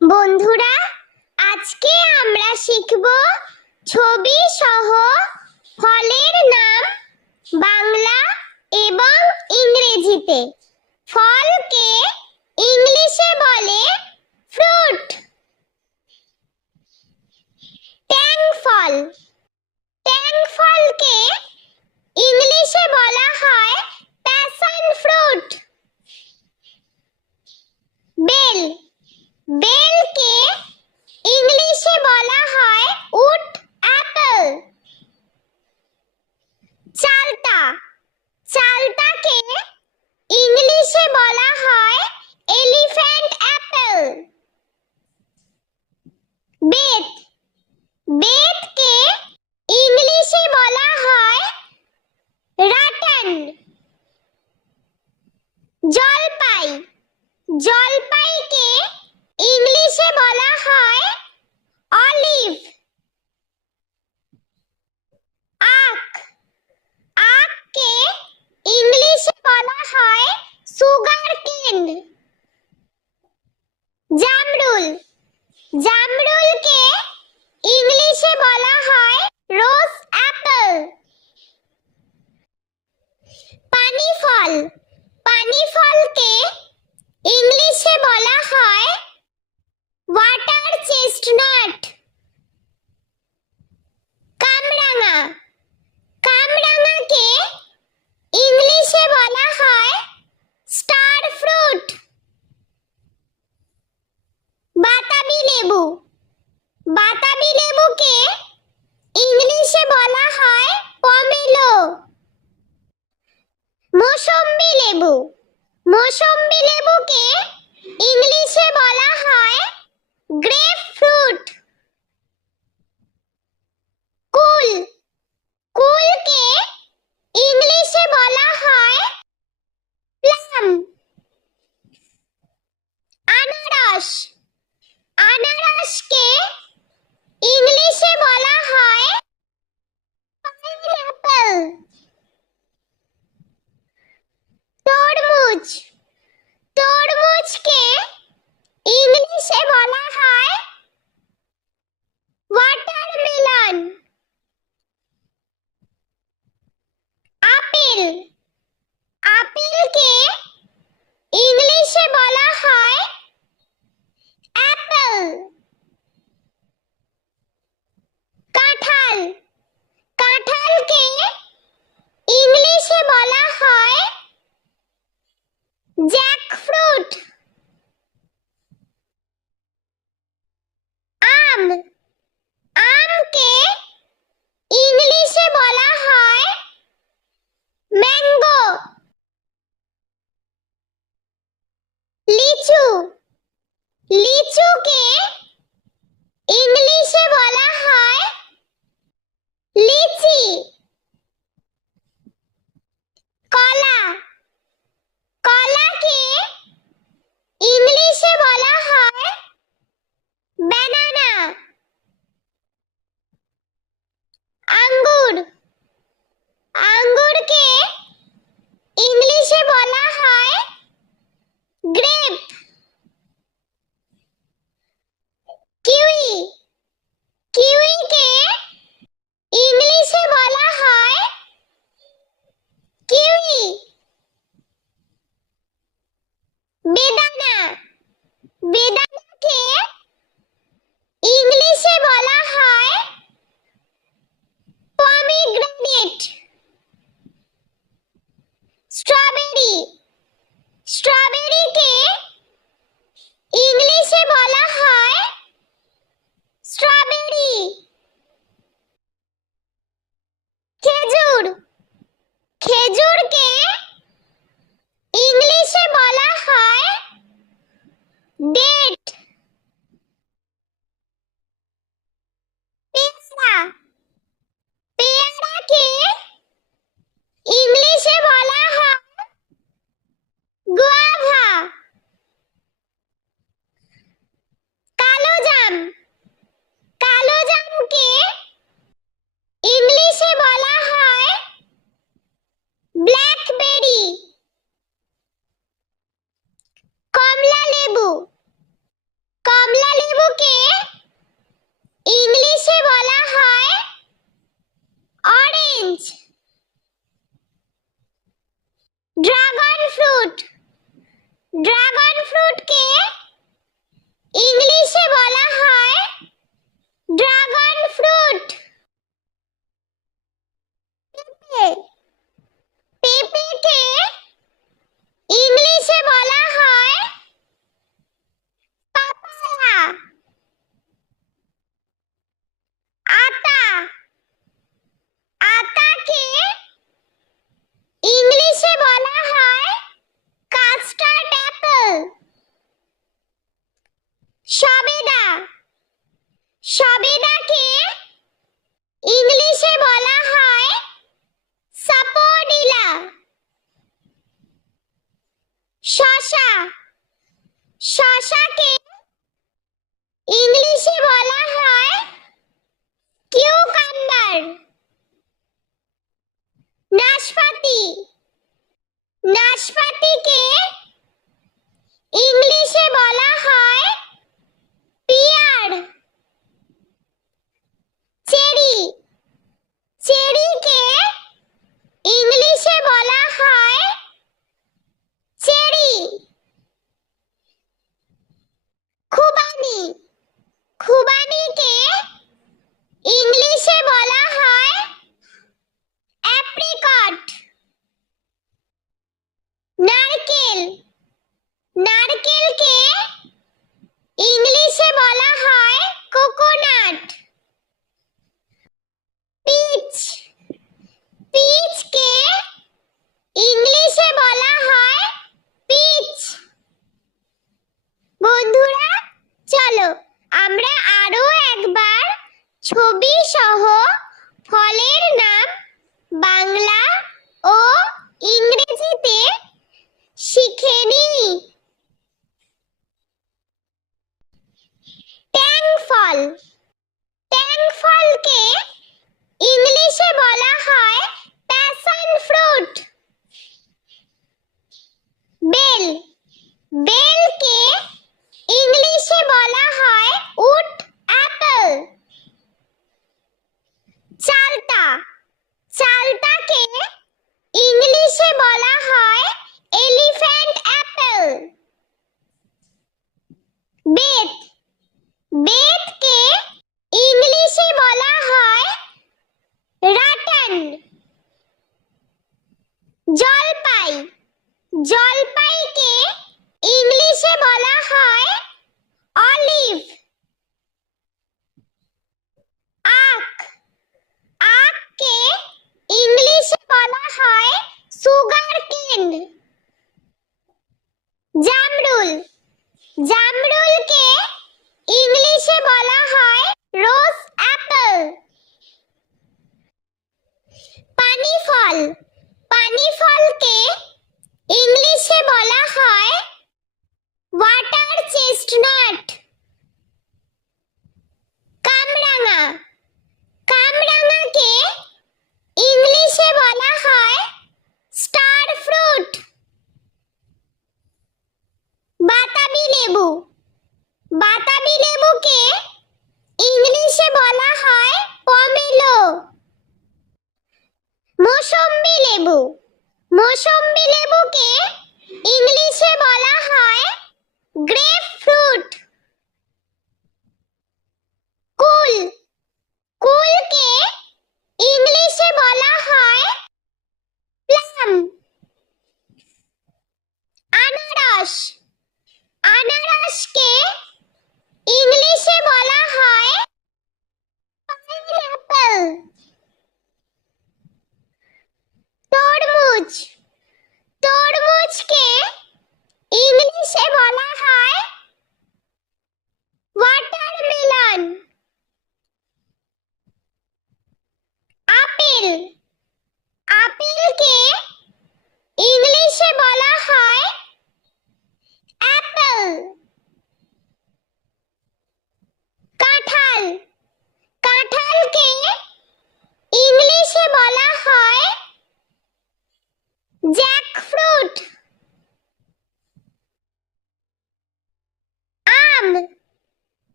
বন্ধুরা, আজকে আমরা শিখব ছবি সহ ফলের নাম বাংলা এবং ইংরেজিতে। ফলকে ইংলিশে বলে ফ্রুট। ট্যাং ফল। ট্যাং ফলকে ইংলিশে বলা হয় প্যাশন ফ্রুট। বেল। বেলকে ইংলিশে বলা হয় উড অ্যাপল। চালতা। চালতাকে ইংলিশে বলা হয় এলিফ্যান্ট অ্যাপল। বেত। বেতকে ইংলিশে বলা হয় রাটান। জলপাই। জলপাইকে ইংলিশে বলা হয় অলিভ। আখ। আখকে ইংলিশে বলা হয় সুগার কেন। জামরুল। জামরুলকে ইংলিশে বলা হয় রোজ অ্যাপল। পানি ফল। পানি ফলকে ইংলিশে বলা হয় ওয়াটার চেস্টনাট। কামরাঙা। কামরাঙাকে ইংলিশে বলা হয় স্টার ফ্রুট। বাতাবি লেবু। বাতাবি লেবুকে ইংলিশে বলা হয় পমেলো। মৌসম্বি লেবু। মৌসম্বি লেবুকে ইংলিশে বলা হয় গ্রেপ ফ্রুট। কুল। কুলকে ইংলিশে বলা হয় প্লাম। আনারস। আনারসকে ইংলিশে বলা হয় পাইনঅ্যাপল। তরমুজ। তরমুজকে ইংলিশে বলা হয় ওয়াটারমেলন। আপেল। আপেলকে ইংলিশে বলা হয় অ্যাপল। সবেদা। সবেদাকে ইংলিশে বলা হয় সাপোডিলা। শসা। শসাকে ইংলিশে বলা হয় কিউকাম্বার। নাশপাতি। নাশপাতিকে ইংলিশে বলা হয় পিয়ার। চেরি। চেরিকে ইংলিশে বলা হয় চেরি। খুবানি। খুবানিকে ইংলিশে বলা হয় অ্যাপ্রিকট। নারকেল। নারকেলকে ইংলিশে বলা হয় কোকোনাট। পিচ। পিচকে ইংলিশে বলা হয় পিচ। বন্ধুরা, চলো আমরা আরো একবার ছবি সহ ফলের নাম বাংলা ও ইংরেজিতে শিখে নিই। ট্যাং ফল। ট্যাং ফলকে ইংলিশে বলা হয় প্যাশন ফ্রুট। বেল। বেলকে ইংলিশে বলা হয় উড